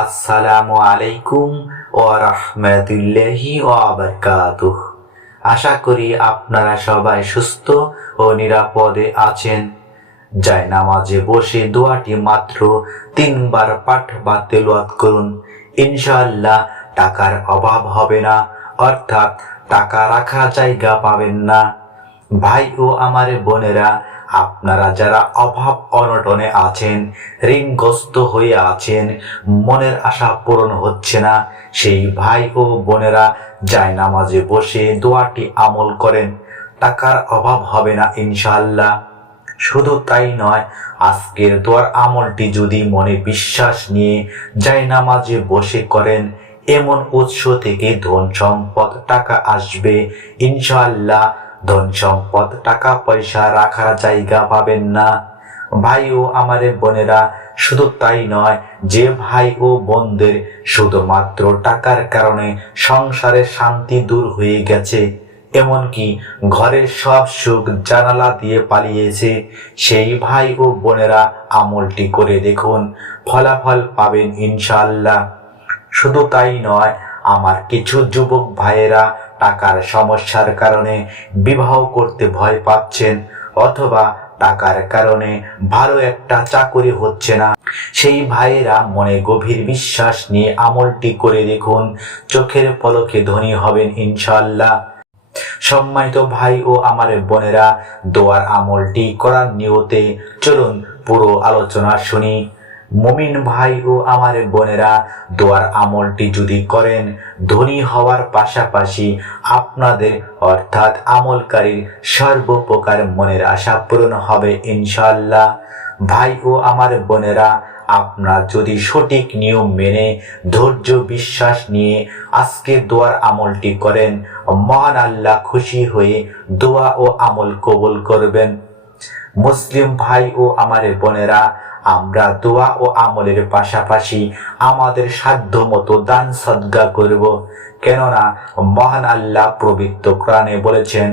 আসসালামু আলাইকুম ও রহমতুল্লাহি ওয়াবারকাতুহ আশা করি আপনারা সবাই সুস্থ ও নিরাপদে আছেন। যায় নামাজে বসে দোয়াটি মাত্র তিনবার পাঠ বা তেলাওয়াত করুন। ইনশাআল্লাহ টাকার অভাব হবে না, অর্থাৎ টাকা রাখার জায়গা পাবেন না। ভাই ও আমার বোনেরা আপনারা যারা অভাব অনটনে আছেন, ঋণগ্রস্ত হয়ে আছেন, মনের আশা পূরণ হচ্ছে না, সেই ভাই ও বোনেরা যায় নামাজে বসে দোয়াটি আমল করেন। টাকার অভাব হবে না ইনশাল্লাহ শুধু তাই নয়, আজকের দোয়ার আমলটি যদি মনে বিশ্বাস নিয়ে যাই নামাজে বসে করেন, এমন উৎস থেকে ধন সম্পদ, টাকা আসবে ইনশাআল্লাহ। ধন সম্পদ, টাকা, পয়সা রাখার জায়গা পাবেন না। ভাই ও আমারে বোনেরা, শুধু তাই নয়, যে ভাই ও বোনদের শুধুমাত্র টাকার কারণে সংসারে শান্তি দূর হয়ে গেছে, এমনকি ঘরের সব সুখ জানালা দিয়ে পালিয়েছে, সেই ভাই ও বোনেরা আমলটি করে দেখুন, ফলাফল পাবেন ইনশাআল্লাহ। শুধু তাই নয়, আমার কিছু যুবক ভাইয়েরা টাকার সমস্যার কারণে বিবাহ করতে ভয় পাচ্ছেন, অথবা টাকার কারণে ভালো একটা চাকরি হচ্ছে না। সেই ভাইয়েরা মনে গভীর বিশ্বাস নিয়ে আমলটি করে দেখুন, চোখের পলকে ধনী হবেন ইনশাল্লাহ সম্মানিত ভাই ও আমার বোনেরা, দোয়ার আমলটি করার নিয়তে চলুন পুরো আলোচনা শুনি। মুমিন ভাই ও আমার বোনেরা, দোয়ার আমলটি যদি করেন, ধনী হওয়ার পাশাপাশি আপনাদের অর্থাৎ আমলকারীর সর্বপ্রকার মনের আশা পূরণ হবে ইনশাল্লাহ ভাই ও আমার বোনেরা আপনার যদি সঠিক নিয়ম মেনে, ধৈর্য বিশ্বাস নিয়ে আজকে দোয়ার আমলটি করেন, মহান আল্লাহ খুশি হয়ে দোয়া ও আমল কবুল করবেন। মুসলিম ভাই ও আমাদের বোনেরা, আমরা দোয়া ও আমলের পাশাপাশি আমাদের সাধ্য মতো দান সদ্গা করব। কেননা মহান আল্লাহ পবিত্র কোরআনে বলেছেন,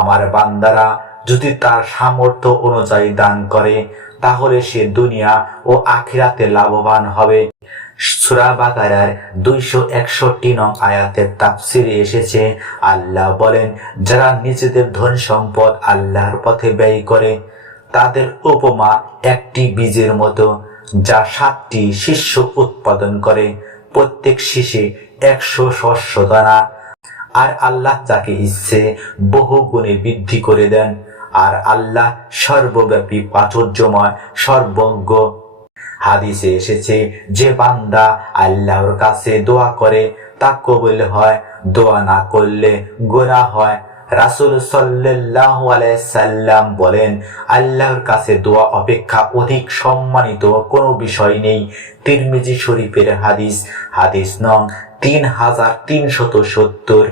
আমার বান্দারা যদি তার সামর্থ্য অনুযায়ী দান করে, তাহলে সে দুনিয়া ও আখিরাতে লাভবান হবে। সুরা দুইশো একষট্টি নং আয়াতের তাফসিরে এসেছে, আল্লাহ বলেন, যারা নিজেদের ধন সম্পদ আল্লাহর পথে ব্যয় করে তাদের উপমা একটি বীজের মতো, যা সাতটি শীর্ষ উৎপাদন করে। প্রত্যেক শীষে একশো শস্য দানা। আর আল্লাহ যাকে ইচ্ছে বহু গুণে বৃদ্ধি করে দেন। আর আল্লাহ সর্বব্যাপী প্রাচুর্যময়, সর্বজ্ঞ। হাদিসে এসেছে, যে বান্দা আল্লাহর কাছে দোয়া করে, তা কবুল হয়, দোয়া না করলে গোনা হয়। রাসুল সাল্লাহ সাল্লাম বলেন, আল্লাহর কাছে দোয়া অপেক্ষা অধিক সম্মানিত কোনো বিষয় নেই। তিরমিজি শরীফের হাদিস হাদিস নং তিন হাজার তিনশত সত্তর।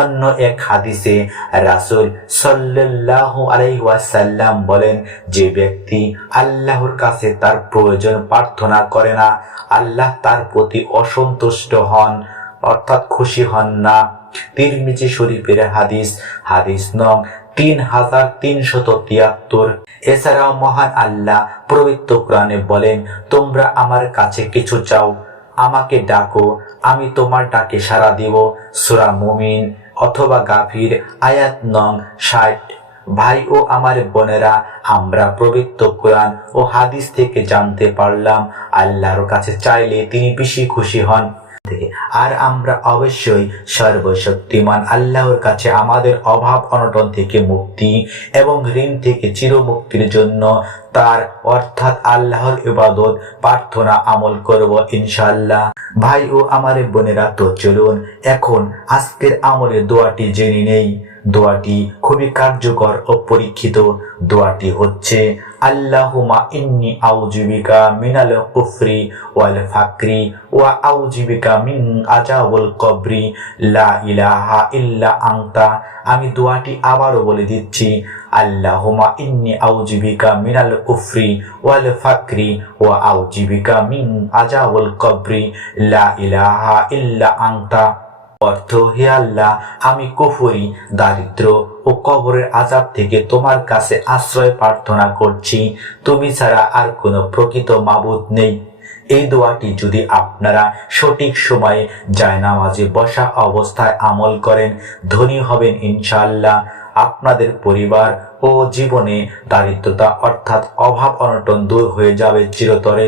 অন্য এক হাদিসে রাসুল সাল্লাহ আলাইসাল্লাম বলেন, যে ব্যক্তি আল্লাহর কাছে তার প্রয়োজন প্রার্থনা করে না, আল্লাহ তার প্রতি অসন্তুষ্ট হন, অর্থাৎ খুশি হন না। তিরমিজি শরীফের হাদিস হাদিস নং তিন হাজার তিনশত তিয়াত্তর। এছাড়াও মহান আল্লাহ পবিত্র কোরআনে বলেন, তোমরা আমার কাছে কিছু চাও, আমাকে ডাকো, আমি তোমার ডাকে সাড়া দিব। সুরা মুমিন অথবা গাভীর আয়াত নং ষাট। ভাই ও আমার বোনেরা, আমরা পবিত্র কোরআন ও হাদিস থেকে জানতে পারলাম, আল্লাহর কাছে চাইলে তিনি বেশি খুশি হন। থেকে। আর আমরা অবশ্যই সর্বশক্তিমান আল্লাহর কাছে আমাদের অভাব অনটন থেকে মুক্তি এবং ঋণ থেকে চিরমুক্তির জন্য তার অর্থাৎ আল্লাহর ইবাদত প্রার্থনা আমল করব ইনশাল্লাহ ভাই ও আমার বোনেরা, তো চলুন এখন আজকের আমলের দোয়াটি জেনে নেই। দোয়াটি খুবই কার্যকর ও পরীক্ষিত দোয়াটি হচ্ছে আল্লাহুমা ইন্নি আউজিবিকা মিনাল কুফরি ওয়াল ফাকরি ওয়া আউজিবিকা মিন আজাবুল কবরি, লা ইলাহা ইল্লা আংতা আমি দোয়াটি আবারও বলে দিচ্ছি আল্লাহুমা ইন্নি আউজিবিকা মিনাল কুফরি ওয়াল ফাকরি ওয়া আউজিবিকা মিন আজাবুল কবরি, লা ইলাহা ইল্লা আংতা অর্থ, হে আল্লাহ, আমি কুফরি, দারিদ্র ও কবরের আজাব থেকে তোমার কাছে আশ্রয় প্রার্থনা করছি। তুমি ছাড়া আর কোনো প্রকৃত মাবুদ নেই। এই দোয়াটি যদি আপনারা সঠিক সময়ে জায়নামাজে বসা অবস্থায় আমল করেন, ধনী হবেন ইনশাআল্লাহ। আপনাদের পরিবার ও জীবনে দারিদ্রতা অর্থাৎ অভাব অনটন দূর হয়ে যাবে চিরতরে।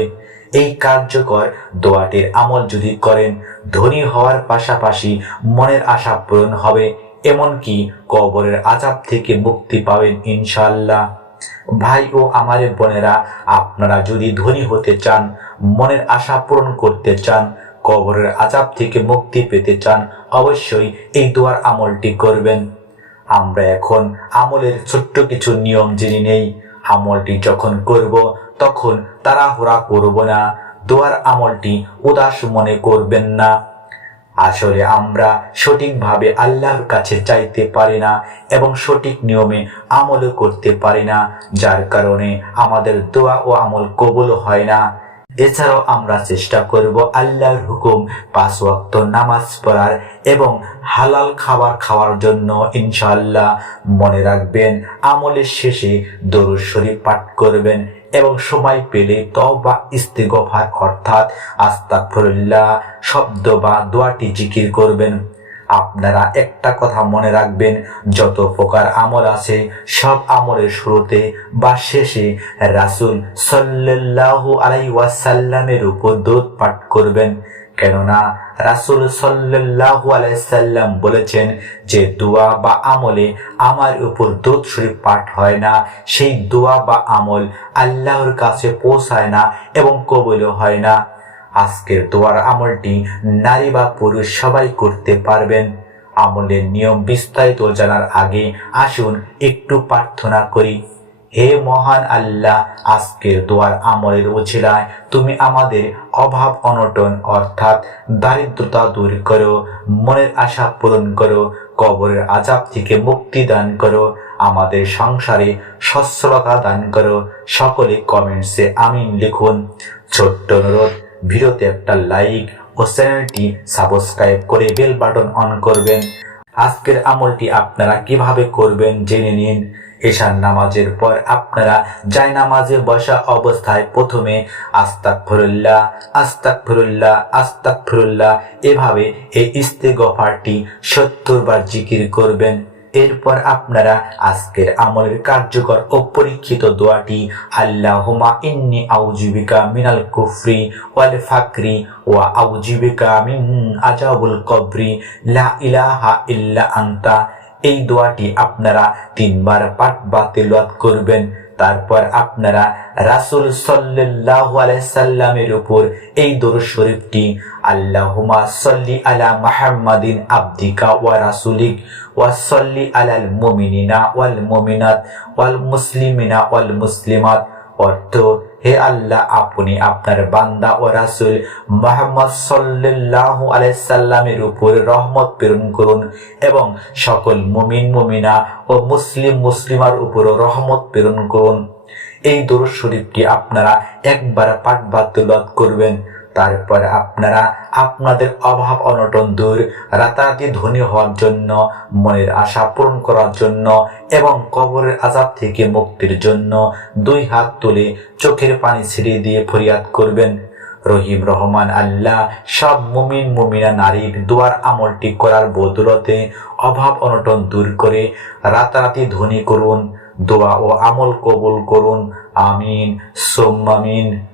এই কার্যকর দোয়াটির আমল যদি করেন, ধনী হওয়ার পাশাপাশি মনের আশা পূরণ হবে, এমনকি কবরের আজাব থেকে মুক্তি পাবেন ইনশাল্লাহ ভাই ও আমারে বোনেরা, আপনারা যদি ধনী হতে চান, মনের আশা পূরণ করতে চান, কবরের আজাব থেকে মুক্তি পেতে চান, অবশ্যই এই দোয়ার আমলটি করবেন। আমরা এখন আমলের ছোট্ট কিছু নিয়ম জেনে নেই। আমলটি যখন করব তখন তাড়াহুড়া করব না। দোয়ার আমলটি উদাস মনে করবেন না। আসলে আমরা সঠিকভাবে আল্লাহর কাছে চাইতে পারি না এবং সঠিক নিয়মে আমলও করতে পারি না, যার কারণে আমাদের দোয়া ও আমল কবুল হয় না। এছাড়াও আমরা চেষ্টা করব আল্লাহর হুকুম, পাঁচ ওয়াক্ত নামাজ পড়ার এবং হালাল খাবার খাওয়ার জন্য ইনশাল্লাহ মনে রাখবেন, আমলের শেষে দরুদ শরীফ পাঠ করবেন এবং সময় পেলে তবা ইস্তেগফার অর্থাৎ আস্তাগফিরুল্লাহ, শব্দ বা দোয়াটি জিকির করবেন। আপনারা একটা কথা মনে রাখবেন, যত প্রকার আমল আছে, সব আমলের শুরুতে বা শেষে রাসুল সাল্লাহ আলাই ওয়াসাল্লামের উপর দোধ পাঠ করবেন। কেননা রাসুল সাল্লাল্লাহু আলাইসাল্লাম বলেছেন যে দোয়া বা আমলে আমার উপর দোধ শরীফ পাঠ হয় না, সেই দোয়া বা আমল আল্লাহর কাছে পৌঁছায় না এবং কবলও হয় না। আজকের দোয়ার আমলটি নারী বা পুরুষ সবাই করতে পারবেন। আমলের নিয়ম বিস্তারিত জানার আগে আসুন একটু প্রার্থনা করি। হে মহান আল্লাহ, আজকের দোয়ার আমলের উছিলায় তুমি আমাদের অভাব অনটন অর্থাৎ দারিদ্রতা দূর করো, মনের আশা পূরণ করো, কবরের আজাব থেকে মুক্তি দান করো, আমাদের সংসারে সচ্ছলতা দান করো, সকলে কমেন্টসে আমিন লিখুন। ছোট্ট অনুরোধ, ভিডিওতে একটা লাইক ও চ্যানেলটি সাবস্ক্রাইব করে বেল বাটন অন করবেন। আজকের আমলটি আপনারা কীভাবে করবেন জেনে নিন। এশার নামাজের পর আপনারা জায় নামাজে বসা অবস্থায় প্রথমে আস্তাক ফরুল্লাহ আস্তাক ফরুল্লাহ আস্তাক ফরুল্লাহ এভাবে এই ইস্তেগফারটি সত্তর বার জিকির করবেন। এরপর আপনারা আজকের আমলের কার্যকর ও পরীক্ষিত দোয়াটি আল্লাহুমা ইন্নি আউজিবিকা মিনাল কুফরি ওয়াল ফাকরি ওয়া আউজিবিকা মিন আজাবুল কবরি, লা ইলাহা ইল্লা আনতা এই দোয়াটি আপনারা তিনবার পাঠ বা তেলাওয়াত করবেন। তারপর আপনারা রাসুল সাল্লাহ সাল্লামের উপর এই দরুদ শরীফটি আল্লাহুমা সল্লি আলা মাহাম্মাদিন আব্দিকা ওয়া রাসুলিক ওয়া সল্লি আলাল মুমিনিনা ওয়াল মুমিনাত ওয়াল মুসলিমিনা ওয়াল মুসলিমাত। অর্থ হে আল্লাহ, আপনি আপনার বান্দা ও রাসুল মোহাম্মদ সাল্লাহ আলাইসাল্লামের উপর রহমত প্রেরণ করুন এবং সকল মুমিন, মুমিনা ও মুসলিম, মুসলিমার উপরও রহমত প্রেরণ করুন। এই দরুদ শরীফটি আপনারা একবার পাঠ বাদ্যলত করবেন। তারপর আপনারা আপনাদের অভাব অনটন দূর, রাতারাতি ধনী হওয়ার জন্য, মনের আশা পূরণ করার জন্য এবং কবরের আজাব থেকে মুক্তির জন্য দুই হাত তুলে চোখের পানি ছিঁড়ে দিয়ে ফরিয়াদ করবেন। রহিম রহমান আল্লাহ সব মুমিন, মুমিনা নারীর দুয়ার আমলটি করার বদলতে অভাব অনটন দূর করে রাতারাতি ধনী করুন, দোয়া ও আমল কবুল করুন। আমিন, সোম্মামিন।